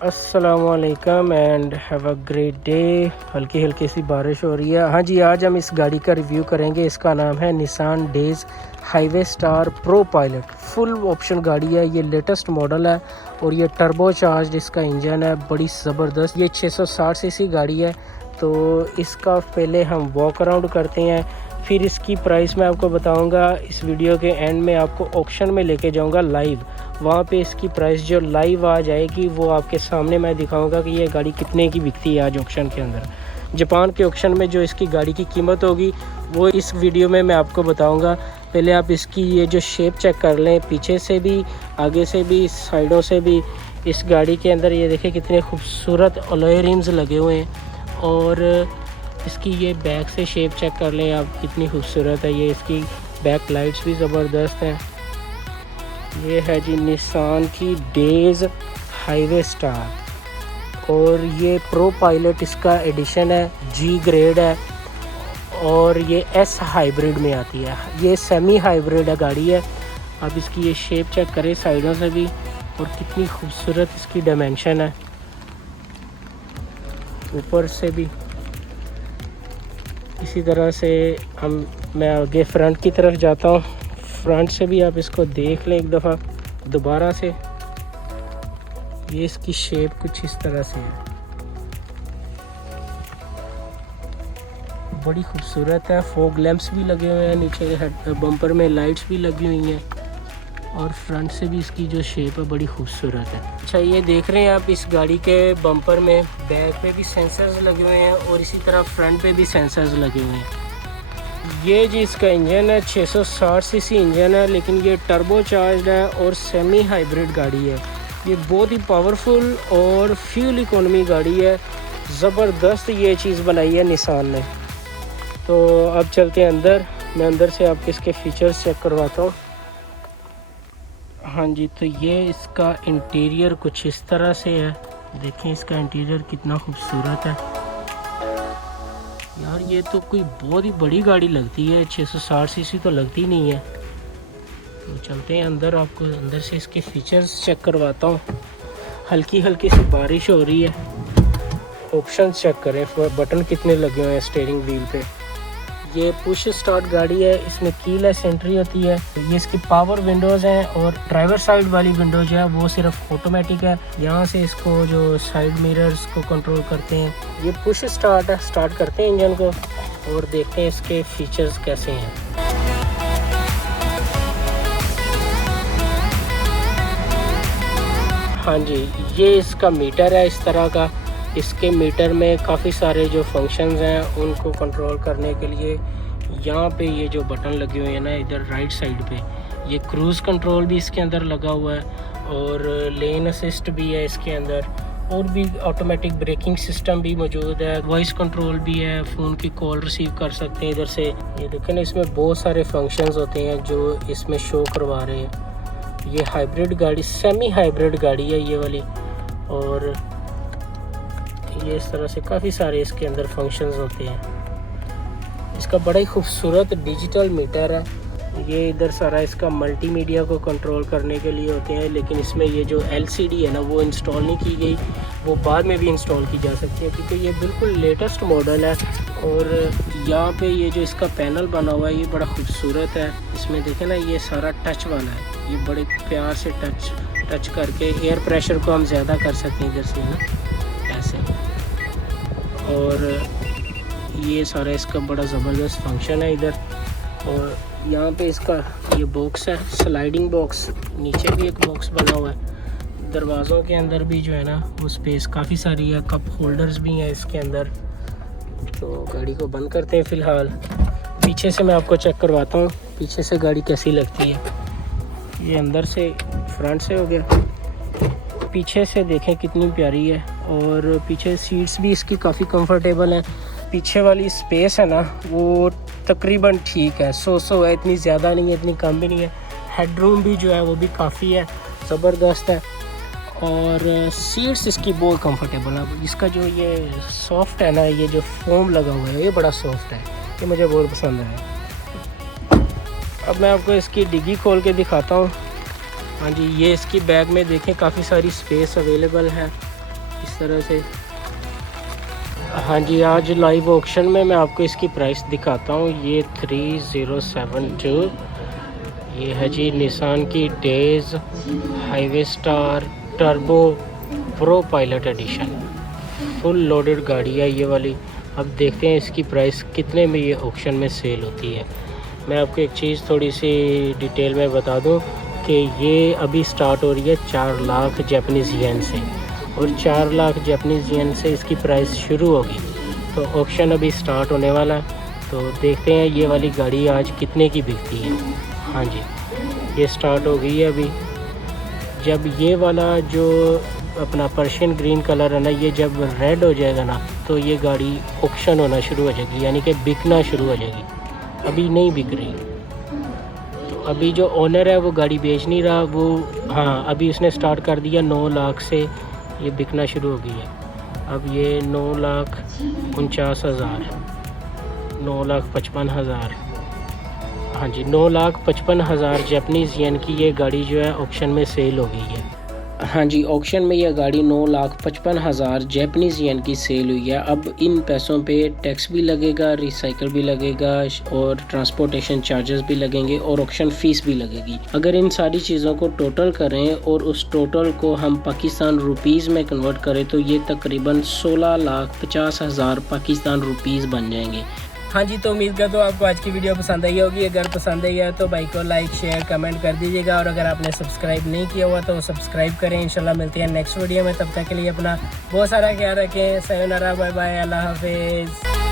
अस्सलामुअलैकुम and have a great day. हल्की हल्की सी बारिश हो रही है। हाँ जी, आज हम इस गाड़ी का रिव्यू करेंगे। इसका नाम है Nissan days highway star pro pilot. Full option गाड़ी है, ये लेटेस्ट मॉडल है और ये टर्बो चार्ज इसका इंजन है, बड़ी ज़बरदस्त। ये 660 सीसी गाड़ी है। तो इसका पहले हम वॉक अराउंड करते हैं, फिर इसकी प्राइस मैं आपको बताऊंगा। इस वीडियो के एंड में आपको ऑक्शन में लेके जाऊंगा लाइव, वहाँ पे इसकी प्राइस जो लाइव आ जाएगी वो आपके सामने मैं दिखाऊंगा कि ये गाड़ी कितने की बिकती है आज ऑक्शन के अंदर। जापान के ऑक्शन में जो इसकी गाड़ी की कीमत होगी वो इस वीडियो में मैं आपको बताऊंगा। पहले आप इसकी ये जो शेप चेक कर लें, पीछे से भी, आगे से भी, साइडों से भी। इस गाड़ी के अंदर ये देखें कितने खूबसूरत अलॉय रिम्स लगे हुए हैं। और इसकी ये बैक से शेप चेक कर लें आप, कितनी खूबसूरत है। ये इसकी बैक लाइट्स भी ज़बरदस्त हैं। ये है जी निसान की डेज हाईवे स्टार और ये प्रो पायलट इसका एडिशन है, जी ग्रेड है और ये एस हाइब्रिड में आती है। ये सेमी हाइब्रिड है गाड़ी है। आप इसकी ये शेप चेक करें साइडों से भी, और कितनी खूबसूरत इसकी डायमेंशन है ऊपर से भी। इसी तरह से मैं आगे फ्रंट की तरफ जाता हूँ। फ्रंट से भी आप इसको देख लें एक दफ़ा दोबारा से। ये इसकी शेप कुछ इस तरह से है, बड़ी खूबसूरत है। फॉग लैंप्स भी लगे हुए हैं, नीचे हेड बम्पर में लाइट्स भी लगी हुई हैं और फ्रंट से भी इसकी जो शेप है बड़ी खूबसूरत है। अच्छा, ये देख रहे हैं आप इस गाड़ी के बम्पर में बैक पे भी सेंसर्स लगे हुए हैं और इसी तरह फ्रंट पे भी सेंसर्स लगे हुए हैं। ये जी इसका इंजन है, 660 सीसी इंजन है, लेकिन ये टर्बो चार्ज है और सेमी हाइब्रिड गाड़ी है। ये बहुत ही पावरफुल और फ्यूल इकोनॉमी गाड़ी है। ज़बरदस्त ये चीज़ बनाई है निसान ने। तो अब चलते हैं अंदर, मैं अंदर से आपके इसके फीचर्स चेक करवाता हूँ। हाँ जी, तो ये इसका इंटीरियर कुछ इस तरह से है। देखें इसका इंटीरियर कितना खूबसूरत है यार। ये तो कोई बहुत ही बड़ी गाड़ी लगती है, 660 सीसी तो लगती नहीं है। तो चलते हैं अंदर, आपको अंदर से इसके फीचर्स चेक करवाता हूँ। हल्की हल्की सी बारिश हो रही है। ऑप्शन चेक करें, बटन कितने लगे हुए हैं स्टीयरिंग व्हील पे। ये पुश स्टार्ट गाड़ी है, इसमें कीलेस एंट्री होती है। ये इसकी पावर विंडोज़ हैं और ड्राइवर साइड वाली विंडो जो है वो सिर्फ ऑटोमेटिक है। यहाँ से इसको जो साइड मिरर्स को कंट्रोल करते हैं। ये पुश स्टार्ट है, स्टार्ट करते हैं इंजन को और देखते हैं इसके फीचर्स कैसे हैं। हाँ जी, ये इसका मीटर है इस तरह का। इसके मीटर में काफ़ी सारे जो फंक्शंस हैं उनको कंट्रोल करने के लिए यहाँ पे ये जो बटन लगे हुए हैं ना, इधर राइट साइड पे, ये क्रूज़ कंट्रोल भी इसके अंदर लगा हुआ है और लेन असिस्ट भी है इसके अंदर, और भी ऑटोमेटिक ब्रेकिंग सिस्टम भी मौजूद है। वॉइस कंट्रोल भी है, फ़ोन की कॉल रिसीव कर सकते हैं इधर से। ये देखें ना, इसमें बहुत सारे फंक्शंस होते हैं जो इसमें शो करवा रहे हैं। ये हाइब्रिड गाड़ी, सेमी हाइब्रिड गाड़ी है ये वाली, और ये इस तरह से काफ़ी सारे इसके अंदर फंक्शंस होते हैं। इसका बड़ा ही खूबसूरत डिजिटल मीटर है। ये इधर सारा इसका मल्टीमीडिया को कंट्रोल करने के लिए होते हैं, लेकिन इसमें ये जो LCD है ना वो इंस्टॉल नहीं की गई, वो बाद में भी इंस्टॉल की जा सकती है क्योंकि ये बिल्कुल लेटेस्ट मॉडल है। और यहाँ पे ये जो इसका पैनल बना हुआ है ये बड़ा खूबसूरत है। इसमें देखें ना, ये सारा टच वाला है। ये बड़े प्यार से टच करके एयर प्रेशर को हम ज़्यादा कर सकते हैं इधर से ना, ऐसे। और ये सारा इसका बड़ा ज़बरदस्त फंक्शन है इधर। और यहाँ पे इसका ये बॉक्स है, स्लाइडिंग बॉक्स। नीचे भी एक बॉक्स बना हुआ है। दरवाज़ों के अंदर भी जो है ना वो स्पेस काफ़ी सारी है, कप होल्डर्स भी हैं इसके अंदर। तो गाड़ी को बंद करते हैं फ़िलहाल। पीछे से मैं आपको चेक करवाता हूँ पीछे से गाड़ी कैसी लगती है। ये अंदर से, फ्रंट से हो गया, पीछे से देखें कितनी प्यारी है। और पीछे सीट्स भी इसकी काफ़ी कंफर्टेबल हैं। पीछे वाली स्पेस है ना वो तकरीबन ठीक है, सो है, इतनी ज़्यादा नहीं है, इतनी कम भी नहीं है। हेडरूम भी जो है वो भी काफ़ी है, ज़बरदस्त है। और सीट्स इसकी बहुत कंफर्टेबल है। इसका जो ये सॉफ्ट है ना, ये जो फोम लगा हुआ है ये बड़ा सॉफ्ट है, ये मुझे बहुत पसंद है। अब मैं आपको इसकी डिग्गी खोल के दिखाता हूँ। हाँ जी, ये इसकी बैग में देखें काफ़ी सारी स्पेस अवेलेबल है। इस तरह से। हाँ जी, आज लाइव ऑक्शन में मैं आपको इसकी प्राइस दिखाता हूँ। ये 3072, ये है जी निसान की डेज़ highway star turbo pro pilot edition. Full loaded गाड़ी है ये वाली। अब देखते हैं इसकी प्राइस कितने में ये ऑक्शन में सेल होती है। मैं आपको एक चीज़ थोड़ी सी डिटेल में बता दूं कि ये अभी स्टार्ट हो रही है 4 लाख जापानीज़ येन से, और 4 लाख जापानीज़ येन से इसकी प्राइस शुरू होगी। तो ऑक्शन अभी स्टार्ट होने वाला है, तो देखते हैं ये वाली गाड़ी आज कितने की बिकती है। हाँ जी, ये स्टार्ट हो गई है अभी। जब ये वाला जो अपना पर्शियन ग्रीन कलर है ना, ये जब रेड हो जाएगा ना, तो ये गाड़ी ऑक्शन होना शुरू हो जाएगी, यानी कि बिकना शुरू हो जाएगी। अभी नहीं बिक रही। तो अभी जो ओनर है वो गाड़ी बेच नहीं रहा, वो हाँ अभी उसने स्टार्ट कर दिया 9 लाख से ये बिकना शुरू हो गई है। अब ये 9,49,000, 9,55,000, हाँ जी 9,55,000 जापानीज़ येन की ये गाड़ी जो है ऑक्शन में सेल हो गई है। हाँ जी, ऑक्शन में यह गाड़ी 9,55,000 जापानीज़ येन की सेल हुई है। अब इन पैसों पे टैक्स भी लगेगा, रिसाइकल भी लगेगा, और ट्रांसपोर्टेशन चार्जेस भी लगेंगे, और ऑक्शन फ़ीस भी लगेगी। अगर इन सारी चीज़ों को टोटल करें और उस टोटल को हम पाकिस्तान रुपीज़ में कन्वर्ट करें तो ये तकरीबन 16,50,000 पाकिस्तान रुपीज़ बन जाएंगे। हाँ जी, तो उम्मीद करता हूँ आपको आज की वीडियो पसंद आई होगी। अगर पसंद आई है तो भाई को लाइक शेयर कमेंट कर दीजिएगा, और अगर आपने सब्सक्राइब नहीं किया हुआ तो सब्सक्राइब करें। इंशाल्लाह मिलते हैं नेक्स्ट वीडियो में। तब तक के लिए अपना बहुत सारा ख्याल रखें। sayonara, बाय बाय, अल्लाह हाफिज़।